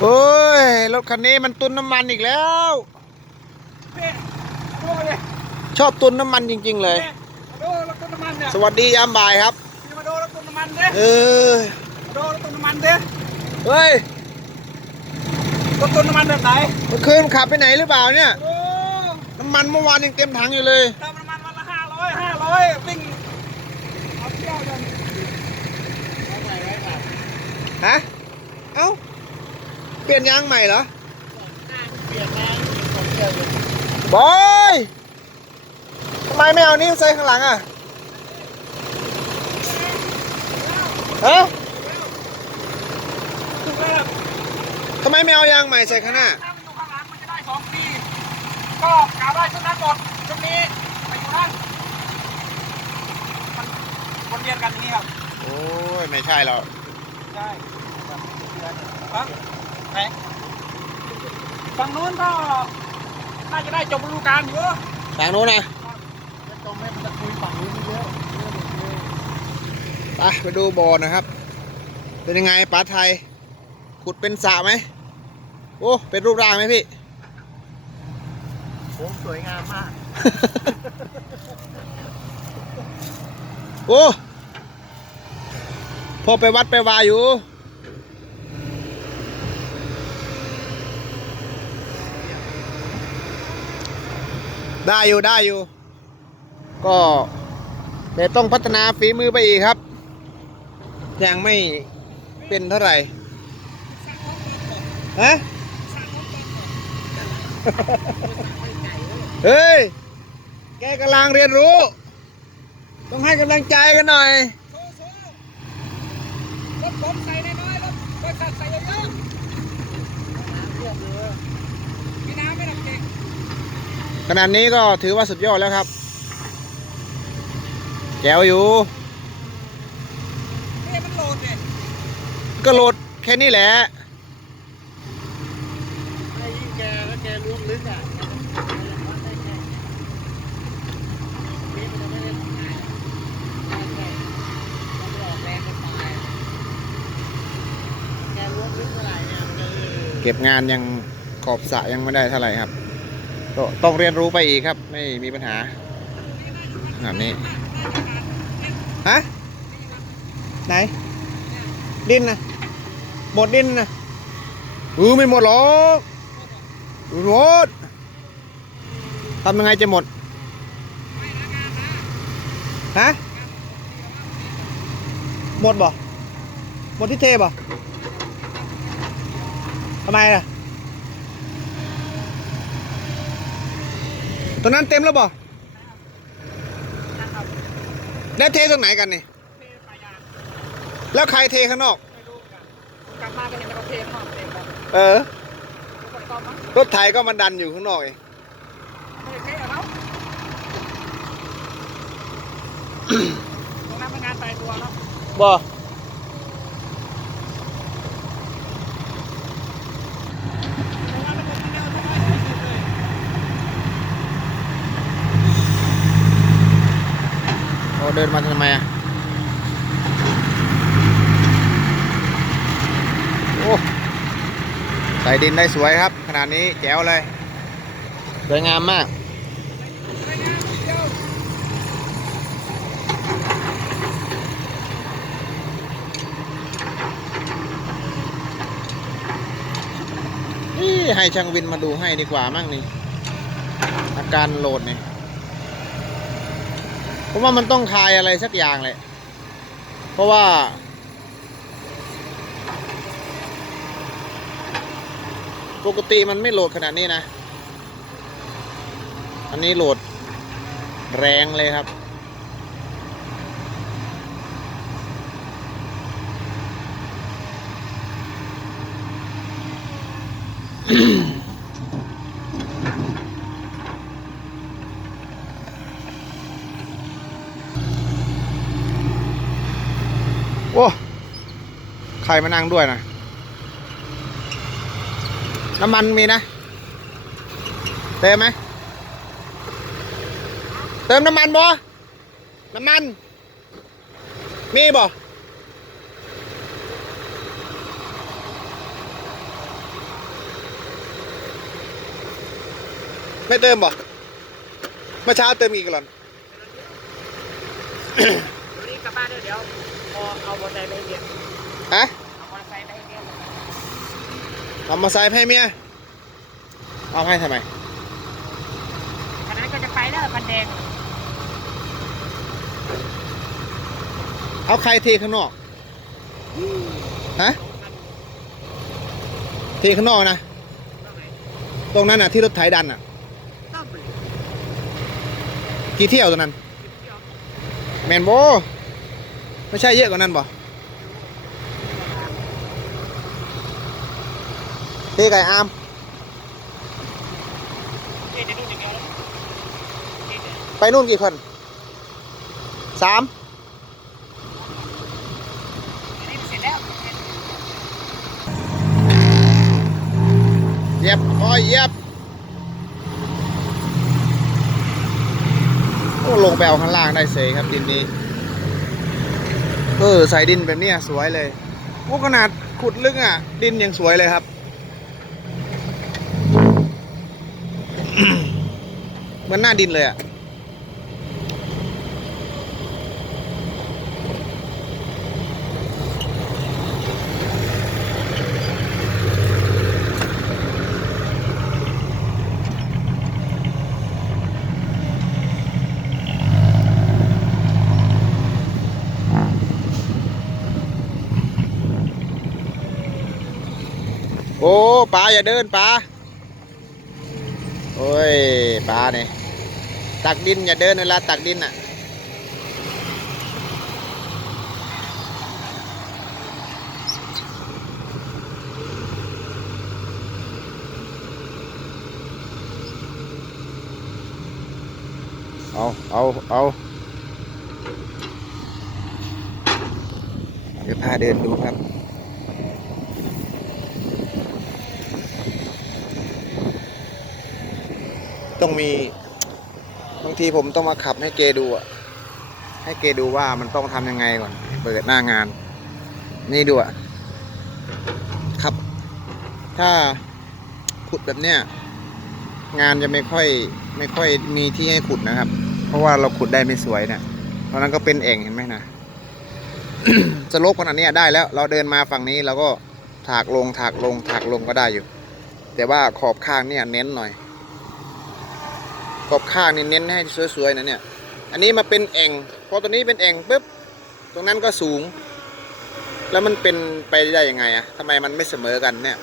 โอ้ย รถคันนี้มันตุนน้ำมันอีกแล้วเป๊ะดูเลยชอบตุนน้ำมันจริง ๆ เลยเป๊ะมาดูรถต้นน้ำมันเนี่ยสวัสดียามบ่ายครับพี่มาดูรถต้นน้ำมันเด้เออมาดูรถต้นน้ำมันเด้เฮ้ยรถต้นน้ำมันแบบไหนเมื่อคืนขับไปไหนหรือเปล่าเนี่ยโอ้น้ำมันเมื่อวานยังเต็มถังอยู่เลยเติมน้ำมันวันละห้าร้อยห้าร้อยวิ่งเอาเที่ยวเดินเอาใหม่ไว้ค่ะฮะเอ้า เปลี่ยนยางใหม่เหรอเปลี่ยนแรงผมเที่ยวอยู่บอยทำไมไม่เอานิ้วใส่ข้างหลังอะฮะถูกแล้วทำไมไม่เอายางใหม่ใส่ข้างหน้าถ้ามันอยู่ข้างหลังมันจะได้สองปีก็กาได้ชุดนั้นหมดชุดนี้ไปอยู่นั่นมันวนเวียนกันอย่างนี้ครับ โอ้ย ไม่ใช่หรอก ใช่ครับ ไหนฝั่งนู้นก็น่าจะได้จบฤดูกาลอยู่ทางโน้นนะจะจมให้มันจะคุยฝั่งนู้นเยอะไปไปดูบ่อนะครับ เป็นยังไงปลาไทย ขุดเป็นสระไหมโอ้เป็นรูปร่างไหมพี่โอ้สวยงามมาก โอ้พอไปวัดไปวาอยู่ ได้อยู่ได้อยู่ ก็แต่ต้องพัฒนาฝีมือไปอีกครับ ยังไม่เป็นเท่าไหร่ฮะเฮ้ย แกกำลังเรียนรู้ ต้องให้กำลังใจกันหน่อย โชว์โชว์รถผมใส่น้อยๆรถบริษัทใส่เยอะๆมีน้ำไม่ดับเก่ง ขนาดนี้ก็ถือว่าสุดยอดแล้วครับ แจ๋วอยู่นี่มันโหลดเนี่ยก็โหลดแค่นี้แหละไอ้ยิ่งแกแล้วแกล้วงลึกอะนี่มันจะไม่ได้ทำงานใช่ใช่ต้องไปออกแรงกันตายแกล้วงลึกเท่าไหร่เนี่ยมันจะเก็บงานยังขอบสระยังไม่ได้เท่าไหร่ครับก็ ต้องเรียนรู้ไปอีกครับ ไม่มีปัญหาแบบนี้ฮะไหน ดินนะหมดดินนะอือไม่หมดหรอกหมดทำยังไงจะหมดฮะหมดบ่หมดที่เทบ่ทำไมล่ะ ตอนนั้นเต็มแล้วบ่แล้วเทตรงไหนกันนี่แล้วใครเทข้างนอก กลับมากันยังไม่ต้องเทข้างนอกเทก่อนเออก็ต้องมั้งรถไถก็มาดันอยู่ข้างนอกเองไม่ได้เทอะแล้วตรงนั้นเป็นงานตายตัวเนาะบ่ เดินมาทำไมอะโอ้ใส่ดินได้สวยครับ ขนาดนี้แจ๋วเลย สวยงามมากนี่ให้ช่างวินมาดูให้ดีกว่ามั่งนี่อาการโหลดนี่ ผมว่ามันต้องคายอะไรสักอย่างเลย เพราะว่า ปกติมันไม่โหลดขนาดนี้นะ อันนี้โหลดแรงเลยครับ ใครมานั่งด้วยนะน้ำมันมีนะ เติมไหม เติมน้ำมันบ่น้ำมัน มีบ่ไม่เติมบ่เมื่อเช้าเติมอีกหรอนวันี้กับบ้านเดี๋ยว พอเอามอเตอไไปเรียน ฮะเอามอเตอร์ไซค์ไปให้เรียนเอามาใส่ให้เมียเอาให้ทำไมคันนั้นก็จะไปแล้วคันแดง เอาใครเทข้างนอก ฮะ เทข้างนอกนะ ตรงนั้นน่ะที่รถไถดันอะต้องไปกี่เที่ยวตรงนั้น แมนโบ ไม่ใช่เยอะกว่านั้นบ่ เทไก่อามไปนู่นกี่คนสามเสร็บคอยเยียบโอ้ลงไปเอาข้างล่างได้เสยครับดินนี้ เออใส่ดินแบบนี้สวยเลยโอ้ขนาดขุดลึกอะ ดินยังสวยเลยครับ เหมันหน้าดินเลยอะโอ้ปลาอย่าเดินปลา โอ้ยปลาเนี่ยตักดินอย่าเดินเวลาตักดินอะเอา เอา เอาเดี๋ยวพาเดินดูครับ ต้องมีบางทีผมต้องมาขับให้เกดูอะให้เกดูว่ามันต้องทำยังไงก่อน เปิดหน้างาน นี่ดูอะครับ ถ้าขุดแบบเนี้ยงานจะไม่ค่อยไม่ค่อยมีที่ให้ขุดนะครับ เพราะว่าเราขุดได้ไม่สวยนะเพราะนั้นก็เป็นเองเห็นไหมนะสโลปขนาดนี้ได้แล้ว เราเดินมาฝั่งนี้เราก็ถากลงถากลงถากลงก็ได้อยู่ แต่ว่าขอบข้างเนี่ยเน้นหน่อย ขอบข้างเน้นให้สวยๆนะเนี่ย อันนี้มาเป็นแอ่งพอตัวนี้เป็นแอ่งปุ๊บตรงนั้นก็สูง แล้วมันเป็นไปได้ยังไงอะทำไมมันไม่เสมอกันเนี่ย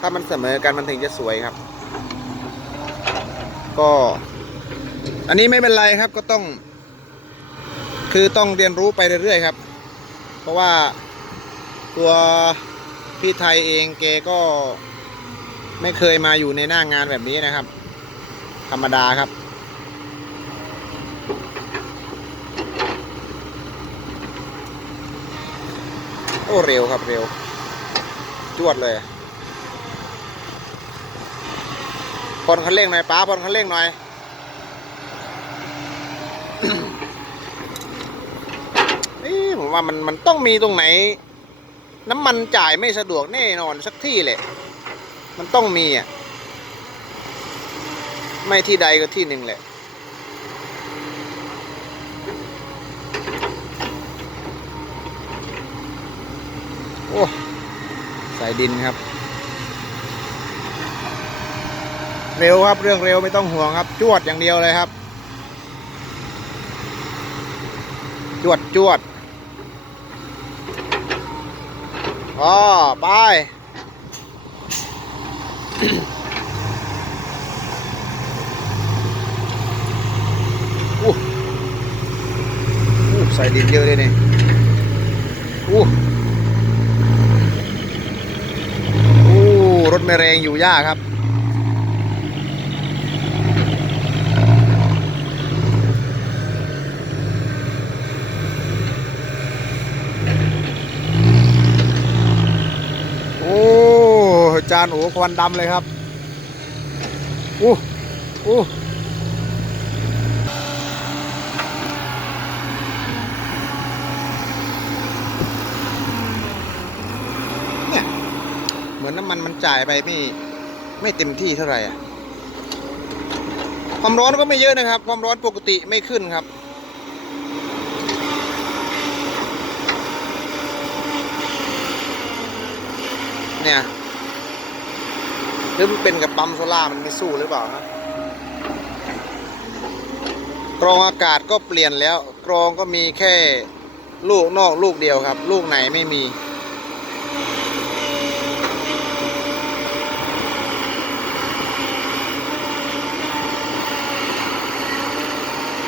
ถ้ามันเสมอกันมันถึงจะสวยครับ ก็ อันนี้ไม่เป็นไรครับก็ต้อง คือต้องเรียนรู้ไปเรื่อยๆครับ เพราะว่าตัวพี่ไทยเองเกก็ไม่เคยมาอยู่ในหน้างานแบบนี้นะครับ ธรรมดาครับ โอ้ เร็วครับเร็ว จวดเลยผ่อนคันเร่งหน่อยป้าผ่อนคันเร่งหน่อยเอ้ผมว่ามันมันต้องมีตรงไหน น้ำมันจ่ายไม่สะดวกแน่นอนสักที่แหละ มันต้องมีอะ ไม่ที่ใดก็ที่หนึ่งแหละ โอ้ สายดินครับ เร็วครับเรื่องเร็วไม่ต้องห่วงครับ จวดอย่างเดียวเลยครับ จวดจวดอ๋อไป อู้อู้ ใส่ดินเยอะเลยนี่อู้อู้รถไม่แรงอยู่ยากครับโอ้จานโอ้ควันดำเลยครับอู้อู้ เนี่ย เห มันมันจ่ายไปไม่ไม่เต็มที่เท่าไหร่อะความร้อนก็ไม่เยอะนะครับ ความร้อนปกติไม่ขึ้นครับ เนี่ยหรือมันเป็นกับปั๊มโซล่ามันไม่สู้หรือเปล่านะกรองอากาศก็เปลี่ยนแล้ว กรองก็มีแค่ลูกนอกลูกเดียวครับ ลูกไหนไม่มี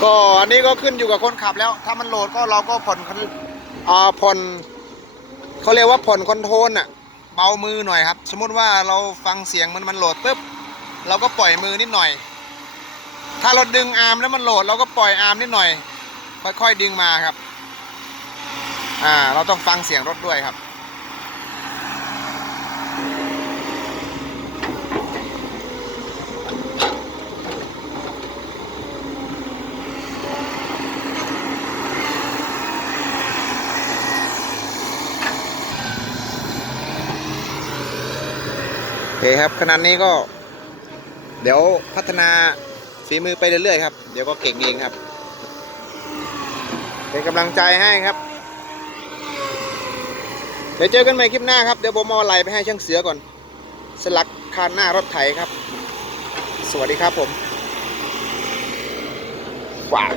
ก็อันนี้ก็ขึ้นอยู่กับคนขับแล้ว ถ้ามันโหลดก็เราก็ผ่อนอ่าผ่อนเขาเรียกว่าผ่อนคอนโทรลอะเบามือหน่อยครับ สมมุติว่าเราฟังเสียงมันมันโหลดปุ๊บเราก็ปล่อยมือนิดหน่อย ถ้าเราดึงอาร์มแล้วมันโหลด เราก็ปล่อยอาร์มนิดหน่อย ค่อยๆดึงมาครับ อ่า เราต้องฟังเสียงรถด้วยครับ เคครับขนาดนี้ก็ เดี๋ยวพัฒนาฝีมือไปเรื่อยๆครับ เดี๋ยวก็เก่งเองครับ เป็นกำลังใจให้ครับ เดี๋ยวเจอกันใหม่คลิปหน้าครับ เดี๋ยวผมเอาอะไรไปให้ช่างเสือก่อน สลักคานหน้ารถไถครับ สวัสดีครับผมฝาก